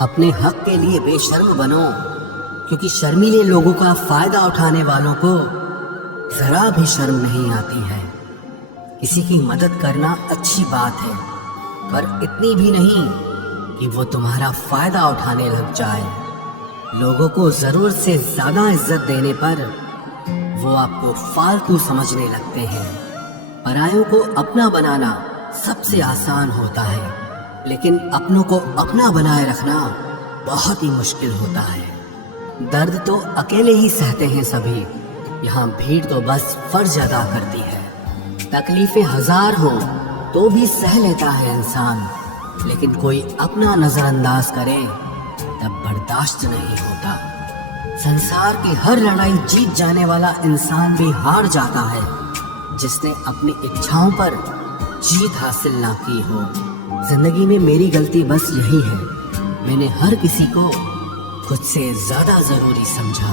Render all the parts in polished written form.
अपने हक के लिए बेशर्म बनो, क्योंकि शर्मीले लोगों का फायदा उठाने वालों को जरा भी शर्म नहीं आती है। किसी की मदद करना अच्छी बात है, पर इतनी भी नहीं कि वो तुम्हारा फायदा उठाने लग जाए। लोगों को जरूरत से ज्यादा इज्जत देने पर वो आपको फालतू समझने लगते हैं। परायों को अपना बनाना सबसे आसान होता है, लेकिन अपनों को अपना बनाए रखना बहुत ही मुश्किल होता है। दर्द तो अकेले ही सहते हैं सभी, यहाँ भीड़ तो बस फर्ज अदा करती है। तकलीफें हजार हो तो भी सह लेता है इंसान, लेकिन कोई अपना नजरअंदाज करे तब बर्दाश्त नहीं होता। संसार की हर लड़ाई जीत जाने वाला इंसान भी हार जाता है, जिसने अपनी इच्छाओं पर जीत हासिल ना की हो। जिंदगी में मेरी गलती बस यही है, मैंने हर किसी को खुद से ज्यादा जरूरी समझा।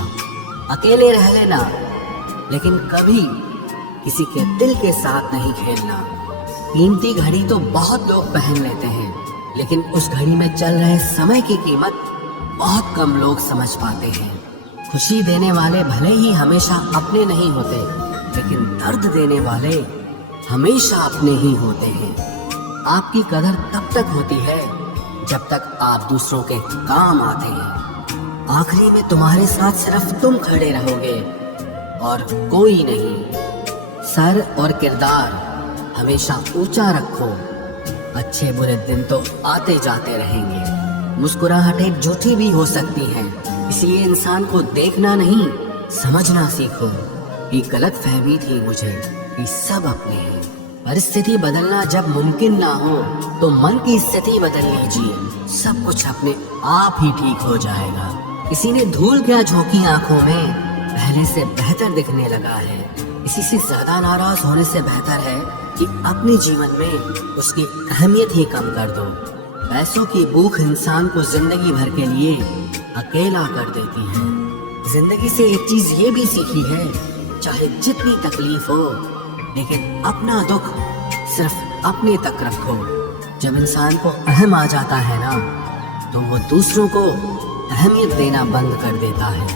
अकेले रह लेना, लेकिन कभी किसी के दिल के साथ नहीं खेलना। कीमती घड़ी तो बहुत लोग पहन लेते हैं, लेकिन उस घड़ी में चल रहे समय की कीमत बहुत कम लोग समझ पाते हैं। खुशी देने वाले भले ही हमेशा अपने नहीं होते, लेकिन दर्द देने वाले हमेशा अपने ही होते हैं। आपकी कदर तब तक होती है जब तक आप दूसरों के काम आते हैं। आखिरी में तुम्हारे साथ सिर्फ तुम खड़े रहोगे और कोई नहीं। सर और किरदार हमेशा ऊंचा रखो। अच्छे बुरे दिन तो आते जाते रहेंगे। मुस्कुराहटें झूठी भी हो सकती हैं, इसलिए इंसान को देखना नहीं समझना सीखो। ये गलत फहमी थी मुझे कि सब अपने हैं। परिस्थिति बदलना जब मुमकिन ना हो तो मन की स्थिति बदल लीजिए, सब कुछ अपने आप ही ठीक हो जाएगा। किसी ने धूल क्या झोंकी आंखों में, पहले से बेहतर दिखने लगा है। इसी से ज्यादा नाराज होने से बेहतर है कि अपने जीवन में उसकी अहमियत ही कम कर दो। पैसों की भूख इंसान को जिंदगी भर के लिए अकेला कर देती है। जिंदगी से एक चीज ये भी सीखी है, चाहे जितनी तकलीफ हो, लेकिन अपना दुख सिर्फ अपने तक रखो। जब इंसान को अहम आ जाता है ना, तो वो दूसरों को अहमियत देना बंद कर देता है।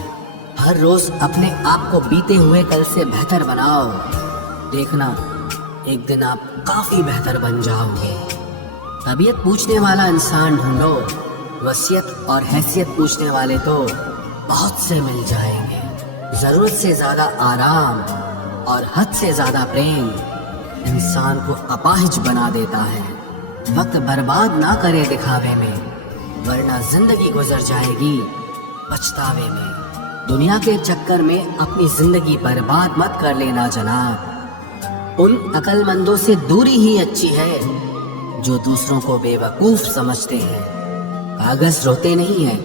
हर रोज अपने आप को बीते हुए कल से बेहतर बनाओ। देखना, एक दिन आप काफी बेहतर बन जाओगे। तबीयत पूछने वाला इंसान ढूंढो, वसीयत और हैसियत पूछने वाले तो बहुत से मिल जाएंगे। जरूरत से ज्यादा आराम और हद से ज्यादा प्रेम इंसान को अपाहिज बना देता है। वक्त बर्बाद ना करे दिखावे में, वरना जिंदगी गुजर जाएगी पछतावे में। दुनिया के चक्कर में अपनी जिंदगी बर्बाद मत कर लेना जनाब। उन अक्लमंदों से दूरी ही अच्छी है जो दूसरों को बेवकूफ समझते हैं। कागज रोते नहीं है,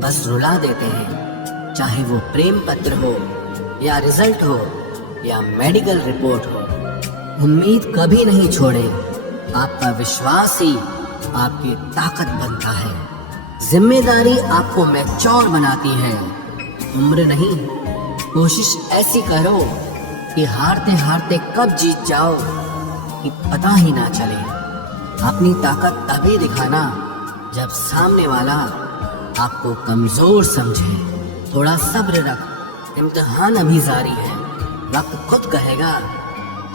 बस रुला देते हैं। चाहे वो प्रेम पत्र हो या रिजल्ट हो या मेडिकल रिपोर्ट हो, उम्मीद कभी नहीं छोड़े। आपका विश्वास ही आपकी ताकत बनता है। जिम्मेदारी आपको मैच्योर बनाती है, उम्र नहीं। कोशिश ऐसी करो कि हारते हारते कब जीत जाओ कि पता ही ना चले। अपनी ताकत तभी दिखाना जब सामने वाला आपको कमजोर समझे। थोड़ा सब्र रख, इम्तिहान अभी जारी है। वक्त खुद कहेगा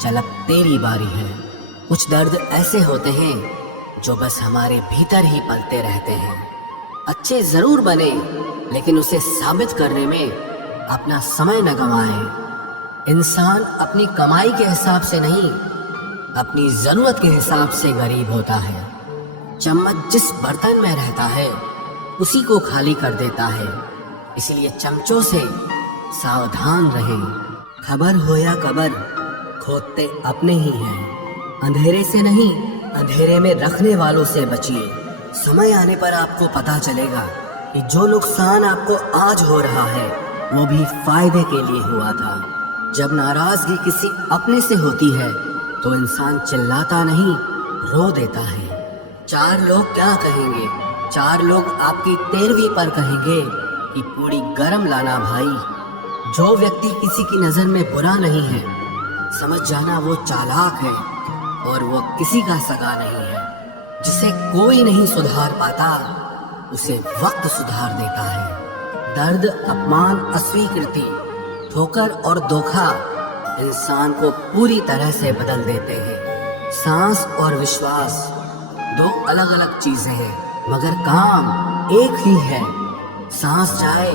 चल अब तेरी बारी है। कुछ दर्द ऐसे होते हैं जो बस हमारे भीतर ही पलते रहते हैं। अच्छे जरूर बने, लेकिन उसे साबित करने में अपना समय न गंवाए। इंसान अपनी कमाई के हिसाब से नहीं, अपनी जरूरत के हिसाब से गरीब होता है। चम्मच जिस बर्तन में रहता है उसी को खाली कर देता है, इसलिए चमचों से सावधान रहें। खबर हो या कबर, खोदते अपने ही हैं। अंधेरे से नहीं, अंधेरे में रखने वालों से बचिए। समय आने पर आपको पता चलेगा कि जो नुकसान आपको आज हो रहा है वो भी फायदे के लिए हुआ था। जब नाराजगी किसी अपने से होती है तो इंसान चिल्लाता नहीं, रो देता है। चार लोग क्या कहेंगे, चार लोग आपकी तेरहवीं पर कहेंगे कि पूरी गरम लाना भाई। जो व्यक्ति किसी की नजर में बुरा नहीं है, समझ जाना वो चालाक है और वो किसी का सगा नहीं है। जिसे कोई नहीं सुधार पाता उसे वक्त सुधार देता है। दर्द, अपमान, अस्वीकृति, ठोकर और धोखा इंसान को पूरी तरह से बदल देते हैं। सांस और विश्वास दो अलग अलग चीजें हैं, मगर काम एक ही है। सांस जाए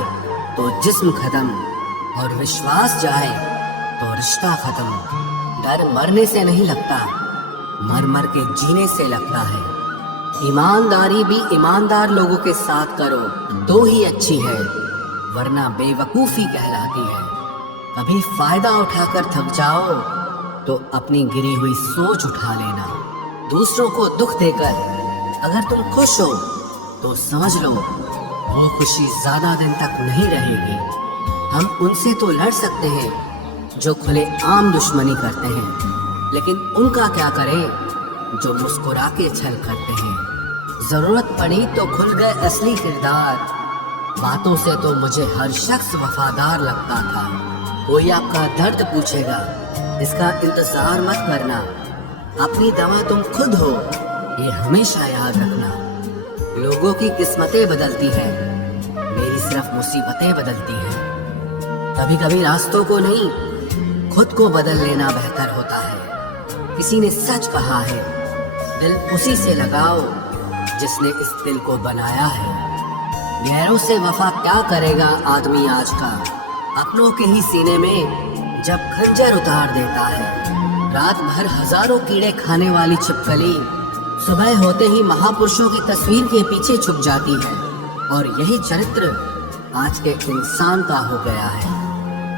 तो जिस्म खत्म और विश्वास जाए तो रिश्ता खत्म। डर मरने से नहीं लगता, मर मर के जीने से लगता है। ईमानदारी भी ईमानदार लोगों के साथ करो तो ही अच्छी है, वरना बेवकूफी कहलाती है। कभी फायदा उठाकर थक जाओ तो अपनी गिरी हुई सोच उठा लेना। दूसरों को दुख देकर अगर तुम खुश हो तो समझ लो वो खुशी ज्यादा दिन तक नहीं रहेगी। हम उनसे तो लड़ सकते हैं जो खुले आम दुश्मनी करते हैं, लेकिन उनका क्या करें जो मुस्कुरा के छल करते हैं। जरूरत पड़ी तो खुल गए असली किरदार, बातों से तो मुझे हर शख्स वफादार लगता था। कोई आपका दर्द पूछेगा, इसका इंतजार मत करना, अपनी दवा तुम खुद हो, ये हमेशा याद रखना। लोगों की किस्मतें बदलती हैं, मेरी सिर्फ मुसीबतें बदलती हैं। कभी कभी रास्तों को नहीं, खुद को बदल लेना बेहतर होता है। किसी ने सच कहा है, दिल उसी से लगाओ जिसने इस दिल को बनाया है। गैरों से वफा क्या करेगा आदमी आज का, अपनों के ही सीने में जब खंजर उतार देता है। रात भर हजारों कीड़े खाने वाली छिपकली सुबह होते ही महापुरुषों की तस्वीर के पीछे छुप जाती है, और यही चरित्र आज के इंसान का हो गया है।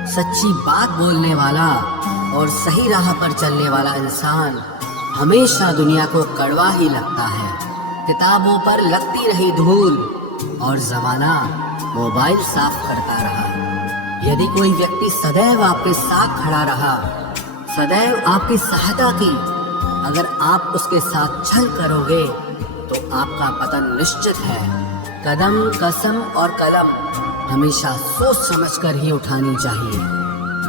सच्ची बात बोलने वाला और सही राह पर चलने वाला इंसान हमेशा दुनिया को कड़वा ही लगता है। किताबों पर लगती रही धूल और जमाना मोबाइल साफ करता रहा। यदि कोई व्यक्ति सदैव आपके साथ खड़ा रहा, सदैव आपकी सहायता की, अगर आप उसके साथ छल करोगे तो आपका पतन निश्चित है। कदम, कसम और कलम हमेशा सोच समझकर ही उठानी चाहिए।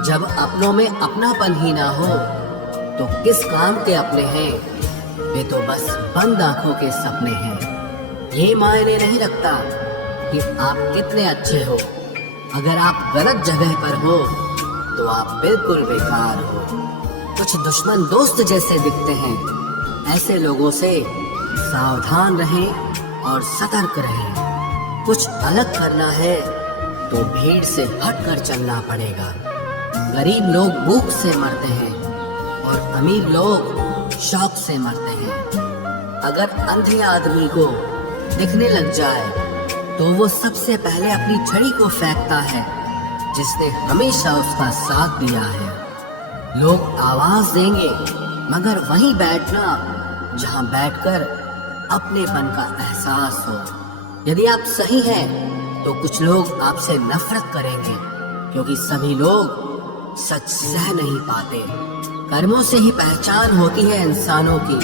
जब अपनों में अपनापन ही ना हो तो किस काम के अपने हैं, वे तो बस बंद आंखों के सपने हैं। ये मायने नहीं रखता कि आप कितने अच्छे हो, अगर आप गलत जगह पर हो तो आप बिल्कुल बेकार हो। कुछ दुश्मन दोस्त जैसे दिखते हैं, ऐसे लोगों से सावधान रहें और सतर्क रहें। कुछ अलग करना है तो भीड़ से हटकर चलना पड़ेगा। गरीब लोग भूख से मरते हैं और अमीर लोग शौक से मरते हैं। अगर अंधे आदमी को दिखने लग जाए तो वो सबसे पहले अपनी छड़ी को फेंकता है जिसने हमेशा उसका साथ दिया है। लोग आवाज देंगे मगर वहीं बैठना जहां बैठकर अपनेपन का एहसास हो। यदि आप सही हैं तो कुछ लोग आपसे नफरत करेंगे, क्योंकि सभी लोग सच सह नहीं पाते। कर्मों से ही पहचान होती है इंसानों की।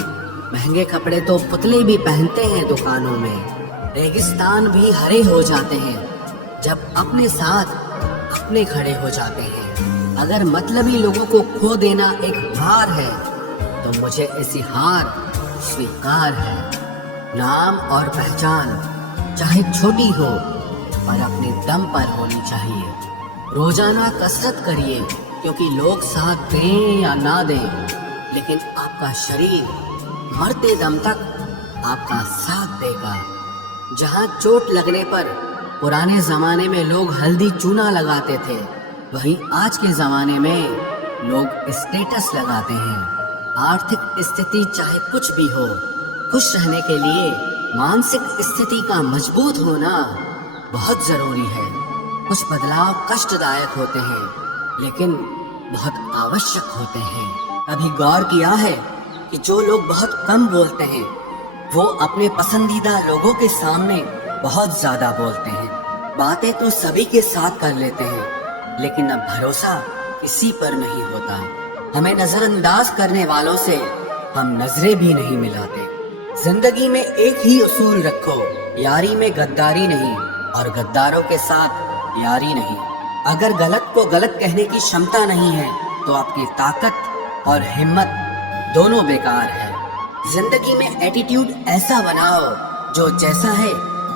महंगे कपड़े तो पुतले भी पहनते हैं दुकानों में। रेगिस्तान भी हरे हो जाते हैं जब अपने साथ अपने खड़े हो जाते हैं। अगर मतलबी लोगों को खो देना एक हार है तो मुझे ऐसी हार स्वीकार है। नाम और पहचान चाहे छोटी हो पर अपने दम पर होनी चाहिए। रोजाना कसरत करिए, क्योंकि लोग साथ दें या ना दें, लेकिन आपका शरीर मरते दम तक आपका साथ देगा। जहां चोट लगने पर पुराने जमाने में लोग हल्दी चूना लगाते थे, वहीं आज के जमाने में लोग स्टेटस लगाते हैं। आर्थिक स्थिति चाहे कुछ भी हो, खुश रहने के लिए मानसिक स्थिति का मजबूत होना बहुत जरूरी है। कुछ बदलाव कष्टदायक होते हैं लेकिन बहुत आवश्यक होते हैं। कभी गौर किया है कि जो लोग बहुत कम बोलते हैं वो अपने पसंदीदा लोगों के सामने बहुत ज्यादा बोलते हैं। बातें तो सभी के साथ कर लेते हैं लेकिन अब भरोसा किसी पर नहीं होता। हमें नजरअंदाज करने वालों से हम नजरें भी नहीं मिलाते। जिंदगी में एक ही उसूल रखो, यारी में गद्दारी नहीं और गद्दारों के साथ यारी नहीं। अगर गलत को गलत कहने की क्षमता नहीं है तो आपकी ताकत और हिम्मत दोनों बेकार है। जिंदगी में एटीट्यूड ऐसा बनाओ जो जैसा है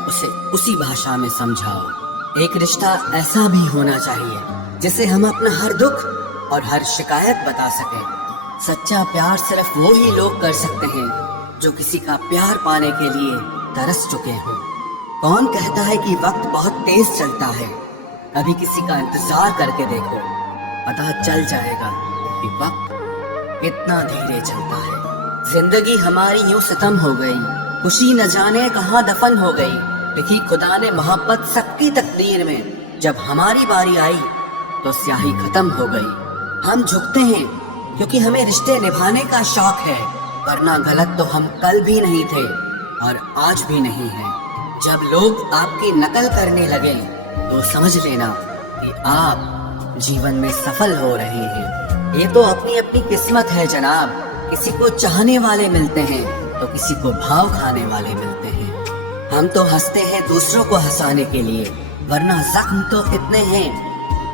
उसे उसी भाषा में समझाओ। एक रिश्ता ऐसा भी होना चाहिए जिसे हम अपना हर दुख और हर शिकायत बता सकें। सच्चा प्यार सिर्फ वो ही लोग कर सकते हैं जो किसी का प्यार पाने के लिए तरस चुके हों। कौन कहता है कि वक्त बहुत तेज चलता है? अभी किसी का इंतजार करके देखो, पता चल जाएगा कि वक्त कितना धीरे चलता है। जिंदगी हमारी यूं खत्म हो गई, खुशी न जाने कहाँ दफन हो गई। लिखी खुदा ने मोहब्बत सबकी तकदीर में, जब हमारी बारी आई तो स्याही खत्म हो गई। हम झुकते हैं क्योंकि हमें रिश्ते निभाने का शौक है, वरना गलत तो हम कल भी नहीं थे और आज भी नहीं है। जब लोग आपकी नकल करने लगे तो समझ लेना कि आप जीवन में सफल हो रहे हैं। ये तो अपनी अपनी किस्मत है जनाब। किसी को चाहने वाले मिलते हैं तो किसी को भाव खाने वाले मिलते हैं। हम तो हंसते हैं दूसरों को हंसाने के लिए, वरना जख्म तो इतने हैं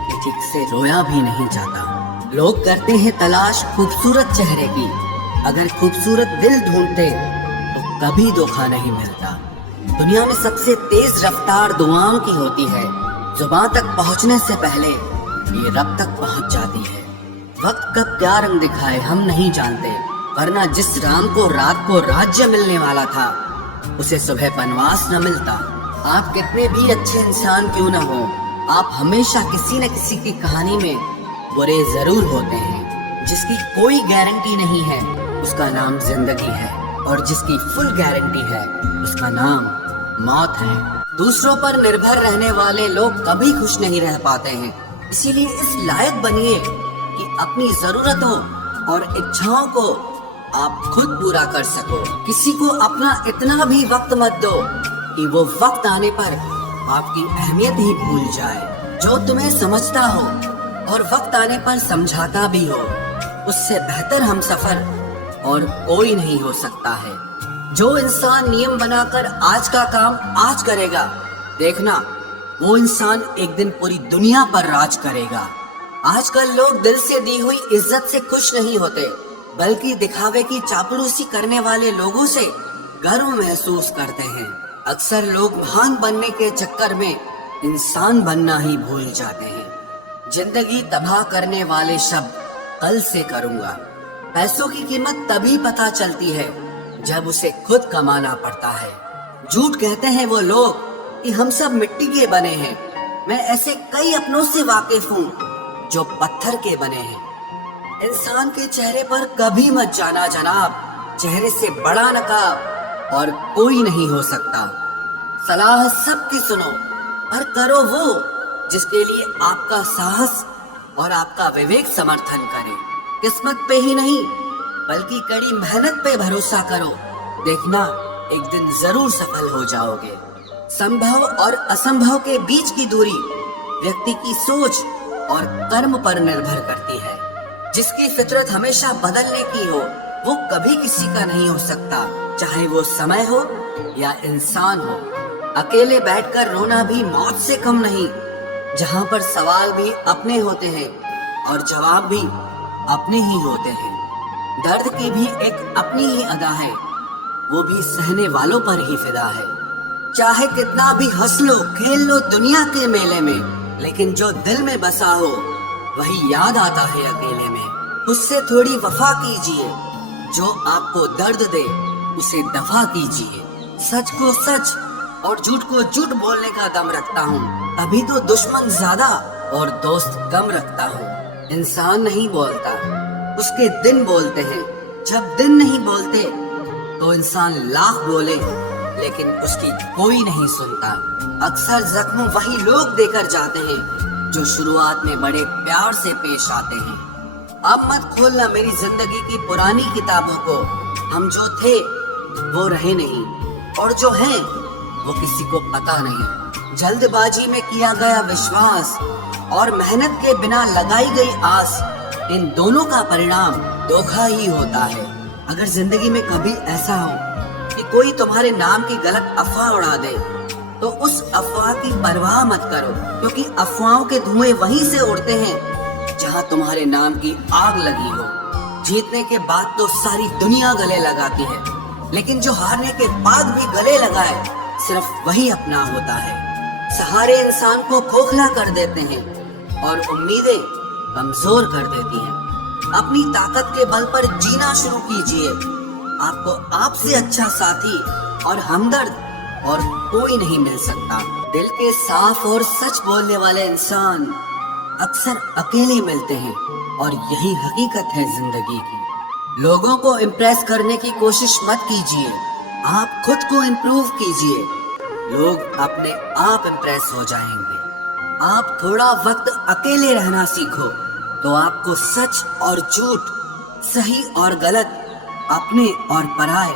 कि ठीक से रोया भी नहीं जाता। लोग करते हैं तलाश खूबसूरत चेहरे की, अगर खूबसूरत दिल ढूंढते तो कभी धोखा नहीं मिलता। दुनिया में सबसे तेज रफ्तार दुआओं की होती है। जुबान तक पहुंचने से पहले ये रब तक पहुंच जाती है। वक्त कब क्या रंग दिखाए हम नहीं जानते, वरना जिस राम को रात को राज्य मिलने वाला था उसे सुबह वनवास न मिलता। आप कितने भी अच्छे इंसान क्यों न हो, आप हमेशा किसी न किसी की कहानी में बुरे जरूर होते हैं। जिसकी कोई गारंटी नहीं है उसका नाम जिंदगी है, और जिसकी फुल गारंटी है उसका नाम मौत है। दूसरों पर निर्भर रहने वाले लोग कभी खुश नहीं रह पाते हैं। इसीलिए इस लायक बनिए कि अपनी जरूरतों और इच्छाओं को आप खुद पूरा कर सको। किसी को अपना इतना भी वक्त मत दो कि वो वक्त आने पर आपकी अहमियत ही भूल जाए। जो तुम्हें समझता हो और वक्त आने पर समझाता भी हो, उससे बेहतर हम सफर और कोई नहीं हो सकता है। जो इंसान नियम बनाकर आज का काम आज करेगा, देखना वो इंसान एक दिन पूरी दुनिया पर राज करेगा। आजकल लोग दिल से दी हुई इज्जत से खुश नहीं होते, बल्कि दिखावे की चापलूसी करने वाले लोगों से गर्व महसूस करते हैं। अक्सर लोग महान बनने के चक्कर में इंसान बनना ही भूल जाते हैं। जिंदगी तबाह करने वाले शब्द कल से करूंगा। पैसों की कीमत तभी पता चलती है जब उसे खुद कमाना पड़ता है। झूठ कहते हैं वो लोग कि हम सब मिट्टी के बने हैं। मैं ऐसे कई अपनों से वाकिफ हूँ जो पत्थर के बने हैं। इंसान के चेहरे पर कभी मत जाना जनाब, चेहरे से बड़ा नकाब और कोई नहीं हो सकता। सलाह सबकी सुनो, पर करो वो जिसके लिए आपका साहस और आपका विवेक समर्थन करे। किस्मत पे ही नहीं बल्कि कड़ी मेहनत पे भरोसा करो, देखना एक दिन जरूर सफल हो जाओगे। संभव और असंभव के बीच की दूरी व्यक्ति की सोच और कर्म पर निर्भर करती है। जिसकी फितरत हमेशा बदलने की हो वो कभी किसी का नहीं हो सकता, चाहे वो समय हो या इंसान हो। अकेले बैठकर रोना भी मौत से कम नहीं, जहाँ पर सवाल भी अपने होते हैं और जवाब भी अपने ही होते हैं। दर्द की भी एक अपनी ही अदा है, वो भी सहने वालों पर ही फिदा है। चाहे कितना भी हंस लो खेल लो दुनिया के मेले में, लेकिन जो दिल में बसा हो वही याद आता है अकेले में। उससे थोड़ी वफा कीजिए, जो आपको दर्द दे उसे दफा कीजिए। सच को सच और झूठ को झूठ बोलने का दम रखता हूँ, तभी तो दुश्मन ज्यादा और दोस्त कम रखता हूँ। इंसान नहीं बोलता, उसके दिन बोलते हैं। जब दिन नहीं बोलते तो इंसान लाख बोले लेकिन उसकी कोई नहीं सुनता। अक्सर जख्म वही लोग देकर जाते हैं जो शुरुआत में बड़े प्यार से पेश आते हैं। अब मत खोलना मेरी जिंदगी की पुरानी किताबों को। हम जो थे वो रहे नहीं, और जो हैं वो किसी को पता नहीं। जल्दबाजी में किया गया विश्वास और मेहनत के बिना लगाई गई आस, इन दोनों का परिणाम धोखा ही होता है। अगर जिंदगी में कभी ऐसा हो कि कोई तुम्हारे नाम की गलत अफवाह उड़ा दे, तो उस अफवाह की परवाह मत करो, क्योंकि अफवाहों के धुएं वहीं से उड़ते हैं जहां तुम्हारे नाम की आग लगी हो। जीतने के बाद तो सारी दुनिया गले लगाती है, लेकिन जो हारने के बाद भी गले लगाए सिर्फ वही अपना होता है। सहारे इंसान को खोखला कर देते हैं और उम्मीदें कमजोर कर देती हैं। अपनी ताकत के बल पर जीना शुरू कीजिए। आपको आपसे अच्छा साथी और हमदर्द और कोई नहीं मिल सकता। दिल के साफ और सच बोलने वाले इंसान अक्सर अकेले मिलते हैं और यही हकीकत है जिंदगी की। लोगों को इम्प्रेस करने की कोशिश मत कीजिए, आप खुद को इम्प्रूव कीजिए। लोग अपने आप इम्प्रेस हो जाएंगे। आप थोड़ा वक्त अकेले रहना सीखो तो आपको सच और झूठ, सही और गलत, अपने और पराये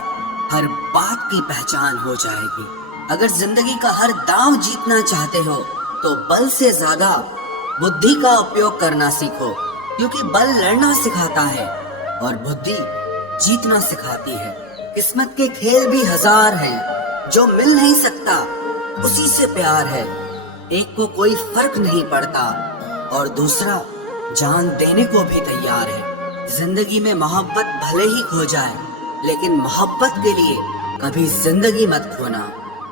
हर बात की पहचान हो जाएगी। अगर जिंदगी का हर दांव जीतना चाहते हो तो बल से ज्यादा बुद्धि का उपयोग करना सीखो, क्योंकि बल लड़ना सिखाता है और बुद्धि जीतना सिखाती है। किस्मत के खेल भी हजार हैं, जो मिल नहीं सकता उसी से प्यार है। एक को कोई फर्क नहीं पड़ता और दूसरा जान देने को भी तैयार है। जिंदगी में मोहब्बत भले ही खो जाए, लेकिन मोहब्बत के लिए कभी जिंदगी मत खोना।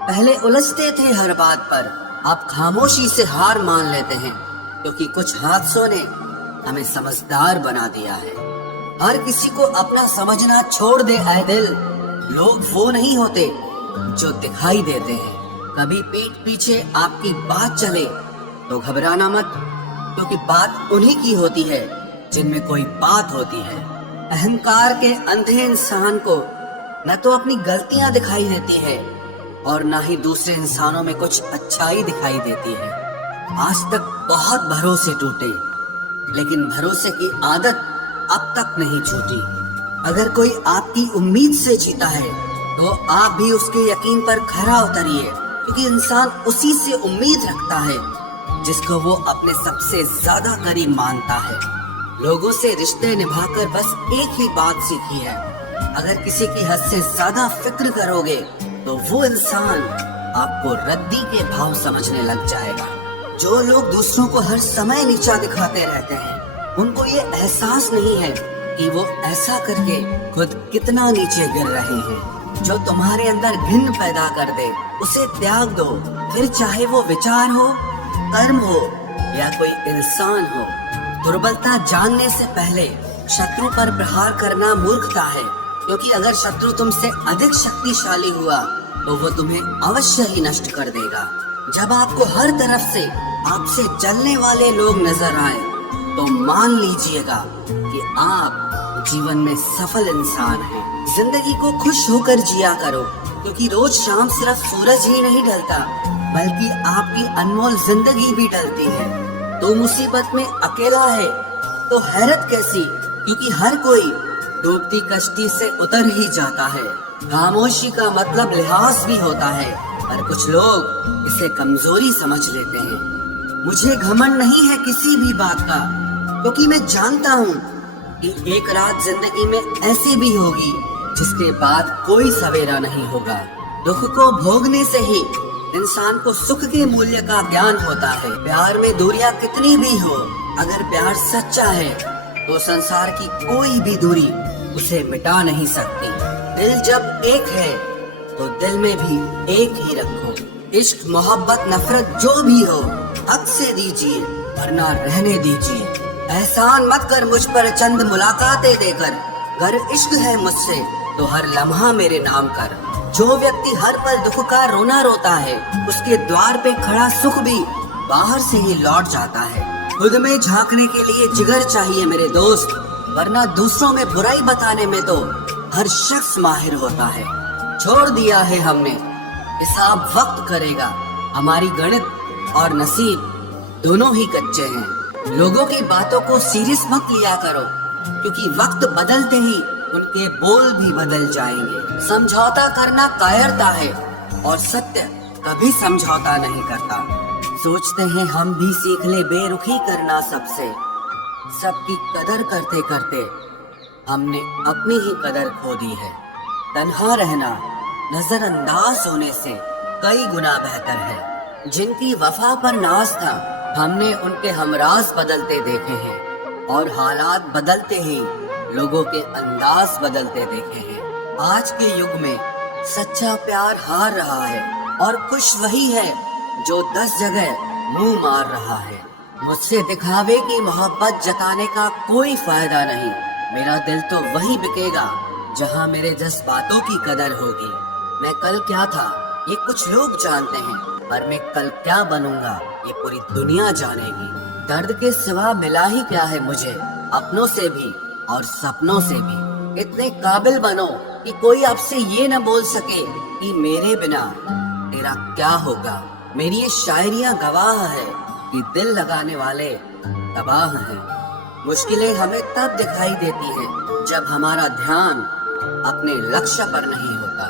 पहले उलझते थे हर बात पर, अब खामोशी से हार मान लेते हैं, क्योंकि कुछ हादसों ने हमें समझदार बना दिया है। हर किसी को अपना समझना छोड़ दे आए दिल। लोग वो नहीं होते जो दिखाई देते हैं। कभी पीठ पीछे आपकी बात चले तो घबराना मत, क्योंकि बात उन्हीं की होती है जिनमें कोई बात होती है। अहंकार के अंधे इंसान को न तो अपनी गलतियां दिखाई देती है और न ही दूसरे इंसानों में कुछ अच्छाई दिखाई देती है। आज तक बहुत भरोसे टूटे, लेकिन भरोसे की आदत अब तक नहीं छूटी। अगर कोई आपकी उम्मीद से जीता है तो आप भी उसके यकीन पर खरा उतरिए, क्योंकि इंसान उसी से उम्मीद रखता है जिसको वो अपने सबसे ज्यादा करीब मानता है। लोगों से रिश्ते निभाकर बस एक ही बात सीखी है, अगर किसी की हद से ज्यादा फिक्र करोगे तो वो इंसान आपको रद्दी के भाव समझने लग जाएगा। जो लोग दूसरों को हर समय नीचा दिखाते रहते हैं, उनको ये एहसास नहीं है कि वो ऐसा करके खुद कितना नीचे गिर रहे हैं। जो तुम्हारे अंदर घिन पैदा कर दे उसे त्याग दो, फिर चाहे वो विचार हो, कर्म हो या कोई इंसान हो। दुर्बलता जानने से पहले शत्रु पर प्रहार करना मूर्खता है, क्योंकि अगर शत्रु तुमसे अधिक शक्तिशाली हुआ तो वो तुम्हें अवश्य ही नष्ट कर देगा। जब आपको हर तरफ से आपसे जलने वाले लोग नजर आए तो मान लीजिएगा कि आप जीवन में सफल इंसान हैं। जिंदगी को खुश होकर जिया करो, क्योंकि रोज शाम सिर्फ सूरज ही नहीं ढलता, बल्कि आपकी अनमोल जिंदगी भी ढलती है। तो मुसीबत में अकेला है तो हैरत कैसी, क्योंकि हर कोई डूबती कश्ती से उतर ही जाता है। खामोशी का मतलब लिहाज भी होता है, पर कुछ लोग इसे कमजोरी समझ लेते हैं। मुझे घमंड नहीं है किसी भी बात का, क्योंकि मैं जानता हूँ कि एक रात जिंदगी में ऐसी भी होगी जिसके बाद कोई सवेरा नहीं होगा। दुख को भोगने से ही इंसान को सुख के मूल्य का ज्ञान होता है। प्यार में दूरियां कितनी भी हो, अगर प्यार सच्चा है तो संसार की कोई भी दूरी उसे मिटा नहीं सकती। दिल जब एक है तो दिल में भी एक ही रखो। इश्क, मोहब्बत, नफरत जो भी हो हक से दीजिए, वरना रहने दीजिए। एहसान मत कर मुझ पर चंद मुलाकातें देकर, अगर इश्क है मुझसे तो हर लम्हा मेरे नाम कर। जो व्यक्ति हर पल दुख का रोना रोता है, उसके द्वार पे खड़ा सुख भी बाहर से ही लौट जाता है। खुद में झांकने के लिए जिगर चाहिए मेरे दोस्त, वरना दूसरों में बुराई बताने में तो हर शख्स माहिर होता है। छोड़ दिया है हमने, हिसाब वक्त करेगा। हमारी गणित और नसीब दोनों ही कच्चे हैं। लोगों की बातों को सीरियस मत लिया करो, क्योंकि वक्त बदलते ही उनके बोल भी बदल जाएंगे। समझौता करना कायरता है और सत्य कभी समझौता नहीं करता। सोचते हैं हम भी सीख ले बेरुखी करना सबसे, सबकी कदर करते करते हमने अपनी ही कदर खो दी है। तन्हा रहना नजरअंदाज होने से कई गुना बेहतर है। जिनकी वफा पर नाज था, हमने उनके हमराज बदलते देखे हैं, और हालात बदलते ही लोगों के अंदाज बदलते देखे हैं। आज के युग में सच्चा प्यार हार रहा है, और खुश वही है जो 10 जगह मुंह मार रहा है। मुझसे दिखावे की मोहब्बत जताने का कोई फायदा नहीं। मेरा दिल तो वही बिकेगा जहां मेरे जज्बातों की कदर होगी। मैं कल क्या था ये कुछ लोग जानते हैं, पर मैं कल क्या बनूंगा ये पूरी दुनिया जानेगी। दर्द के सिवा मिला ही क्या है मुझे, अपनों से भी और सपनों से भी। इतने काबिल बनो कि कोई आपसे ये न बोल सके कि मेरे बिना तेरा क्या होगा। मेरी ये शायरियां गवाह है कि दिल लगाने वाले तबाह हैं। मुश्किलें हमें तब दिखाई देती हैं जब हमारा ध्यान अपने लक्ष्य पर नहीं होता।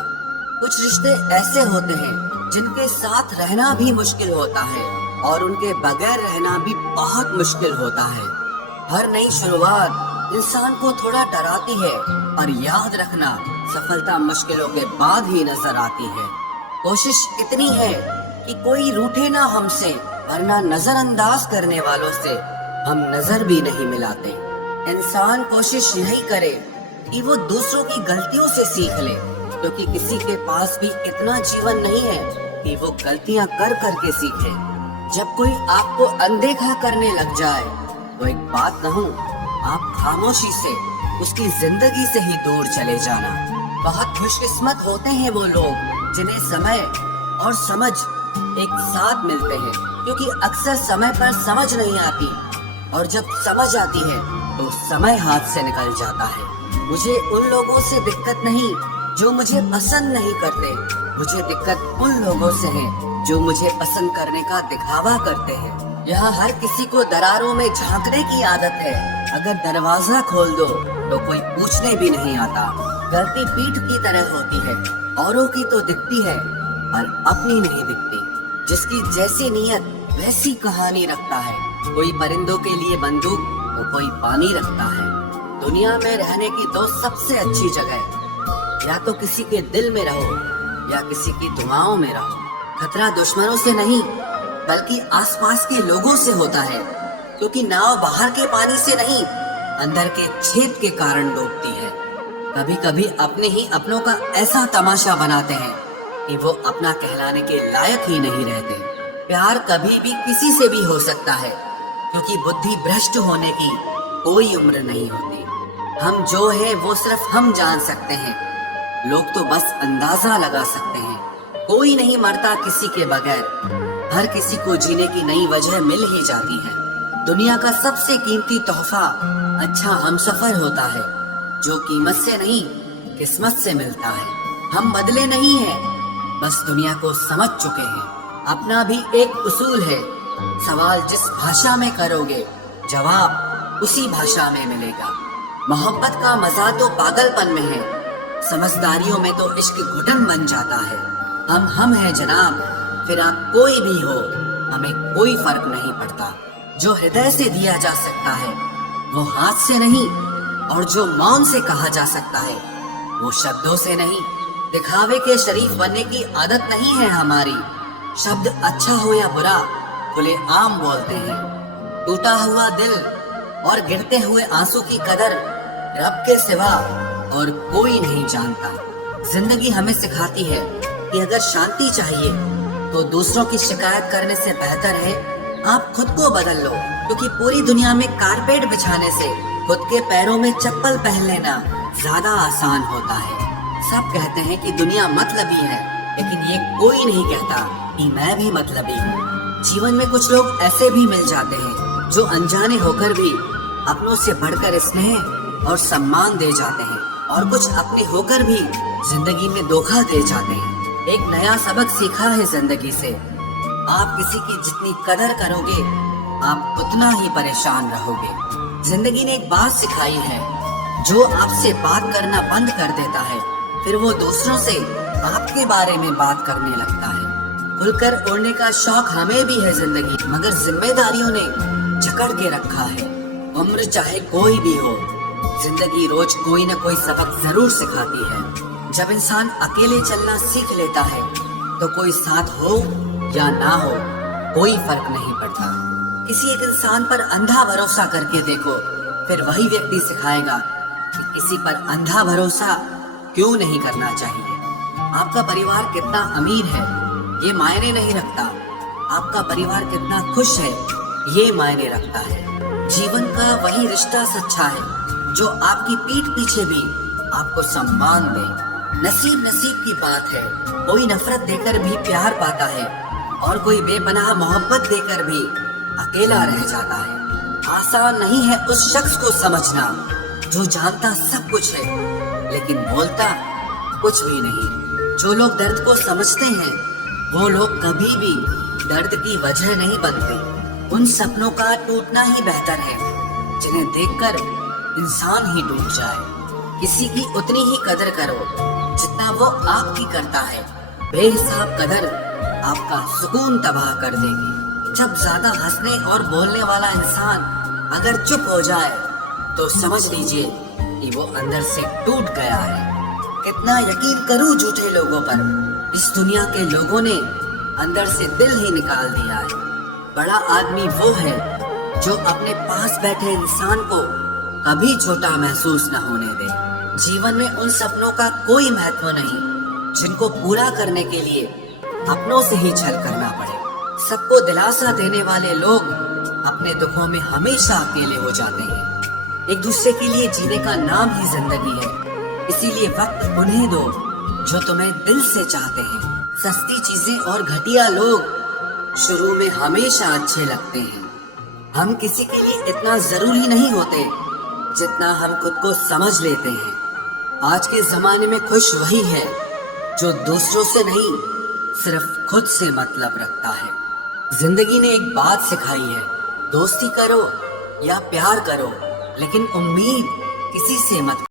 कुछ रिश्ते ऐसे होते हैं जिनके साथ रहना भी मुश्किल होता है और उनके बगैर रहना भी बहुत मुश्किल होता है। हर नई शुरुआत इंसान को थोड़ा डराती है, और याद रखना सफलता मुश्किलों के बाद ही नजर आती है। कोशिश इतनी है कि कोई रूठे ना हमसे, वरना नजरअंदाज करने वालों से हम नजर भी नहीं मिलाते। इंसान कोशिश यही करे कि वो दूसरों की गलतियों से सीख ले, क्योंकि किसी के पास भी इतना जीवन नहीं है कि वो गलतियां कर करके सीखे। जब कोई आपको अनदेखा करने लग जाए तो एक बात कहूँ, आप खामोशी से उसकी जिंदगी से ही दूर चले जाना। बहुत खुशकिस्मत होते हैं वो लोग जिन्हें समय और समझ एक साथ मिलते हैं, क्योंकि अक्सर समय पर समझ नहीं आती, और जब समझ आती है तो समय हाथ से निकल जाता है। मुझे उन लोगों से दिक्कत नहीं जो मुझे पसंद नहीं करते, मुझे दिक्कत उन लोगों से है जो मुझे पसंद करने का दिखावा करते हैं। यहाँ हर किसी को दरारों में झांकने की आदत है। अगर दरवाजा खोल दो तो कोई पूछने भी नहीं आता। गलती पीठ की तरह होती है, औरों की तो दिखती है पर अपनी नहीं दिखती। जिसकी जैसी नीयत वैसी कहानी रखता है। कोई परिंदों के लिए बंदूक तो कोई पानी रखता है। दुनिया में रहने की दो सबसे अच्छी जगह, या तो किसी के दिल में रहो या किसी की दुआओं में रहो। खतरा दुश्मनों से नहीं बल्कि आसपास के लोगों से होता है, क्योंकि नाव बाहर के पानी से नहीं अंदर के छेद के कारण डूबती है। कभी कभी अपने ही अपनों का ऐसा तमाशा बनाते हैं कि वो अपना कहलाने के लायक ही नहीं रहते। प्यार कभी भी किसी से भी हो सकता है, क्योंकि बुद्धि भ्रष्ट होने की कोई उम्र नहीं होती। हम जो है वो सिर्फ हम जान सकते हैं, लोग तो बस अंदाजा लगा सकते हैं। कोई नहीं मरता किसी के बगैर, हर किसी को जीने की नई वजह मिल ही जाती है। दुनिया का सबसे कीमती तोहफा अच्छा हमसफर होता है, जो कीमत से नहीं किस्मत से मिलता है। हम बदले नहीं हैं, बस दुनिया को समझ चुके हैं। अपना भी एक उसूल है, सवाल जिस भाषा में करोगे जवाब उसी भाषा में मिलेगा। मोहब्बत का मजा तो पागलपन में है, समझदारियों में तो इश्क घुटन बन जाता है। हम हैं जनाब, फिर आप कोई भी हो, हमें कोई फर्क नहीं पड़ता। जो हृदय से दिया जा सकता है वो हाथ से नहीं, और जो मौन से कहा जा सकता है वो शब्दों से नहीं। दिखावे के शरीफ बनने की आदत नहीं है हमारी। शब्द अच्छा हो या बुरा खुले आम बोलते हैं। टूटा हुआ दिल और गिरते हुए आंसू की कदर रब के सिवा और कोई नहीं जानता। जिंदगी हमें सिखाती है कि अगर शांति चाहिए तो दूसरों की शिकायत करने से बेहतर है आप खुद को बदल लो, क्योंकि पूरी दुनिया में कारपेट बिछाने से खुद के पैरों में चप्पल पहन लेना ज्यादा आसान होता है। सब कहते हैं कि दुनिया मतलबी है, लेकिन ये कोई नहीं कहता कि मैं भी मतलबी हूँ। जीवन में कुछ लोग ऐसे भी मिल जाते हैं जो अनजाने होकर भी अपनों से बढ़कर स्नेह और सम्मान दे जाते हैं, और कुछ अपने होकर भी जिंदगी में धोखा दे जाते हैं। एक नया सबक सीखा है जिंदगी से, आप किसी की जितनी कदर करोगे आप उतना ही परेशान रहोगे। जिंदगी ने एक बात सिखाई है, जो आपसे बात करना बंद कर देता है फिर वो दूसरों से आपके बारे में बात करने लगता है। खुलकर उड़ने का शौक हमें भी है जिंदगी, मगर जिम्मेदारियों ने जकड़ के रखा है। उम्र चाहे कोई भी हो, जिंदगी रोज कोई न कोई सबक जरूर सिखाती है। जब इंसान अकेले चलना सीख लेता है तो कोई साथ हो या ना हो कोई फर्क नहीं पड़ता। किसी एक इंसान पर अंधा भरोसा करके देखो, फिर वही व्यक्ति सिखाएगा कि किसी पर अंधा भरोसा क्यों नहीं करना चाहिए। आपका परिवार कितना अमीर है ये मायने नहीं रखता। आपका परिवार कितना खुश है ये मायने रखता है। जीवन का वही रिश्ता सच्चा है जो आपकी पीठ पीछे भी आपको सम्मान दे। नसीब नसीब की बात है, कोई नफरत देकर भी प्यार पाता है और कोई बेपनाह मोहब्बत देकर भी अकेला रह जाता है। आसान नहीं है उस शख्स को समझना जो जानता सब कुछ है लेकिन बोलता कुछ भी नहीं। जो लोग दर्द को समझते हैं वो लोग कभी भी दर्द की वजह नहीं बनते। उन सपनों का टूटना ही बेहतर है जिन्हें देखकर इंसान ही टूट जाए। किसी की उतनी ही कदर करो जितना वो आपकी करता है। बेहिसाब कदर आपका सुकून तबाह कर देगी। जब ज्यादा हंसने और बोलने वाला इंसान अगर चुप हो जाए तो समझ लीजिए कि वो अंदर से टूट गया है। कितना यकीन करूं झूठे लोगों पर, इस दुनिया के लोगों ने अंदर से दिल ही निकाल दिया है। बड़ा आदमी वो है जो अपने पास बैठे इंसान को कभी छोटा महसूस न होने दे। जीवन में उन सपनों का कोई महत्व नहीं जिनको पूरा करने के लिए अपनों से ही छल करना पड़े। सबको दिलासा देने वाले लोग अपने दुखों में हमेशा अकेले हो जाते हैं। एक दूसरे के लिए जीने का नाम ही जिंदगी है, इसीलिए वक्त उन्हें दो जो तुम्हें दिल से चाहते हैं। सस्ती चीजें और घटिया लोग शुरू में हमेशा अच्छे लगते हैं। हम किसी के लिए इतना जरूरी नहीं होते जितना हम खुद को समझ लेते हैं। आज के जमाने में खुश वही है जो दूसरों से नहीं सिर्फ खुद से मतलब रखता है। जिंदगी ने एक बात सिखाई है, दोस्ती करो या प्यार करो लेकिन उम्मीद किसी से मत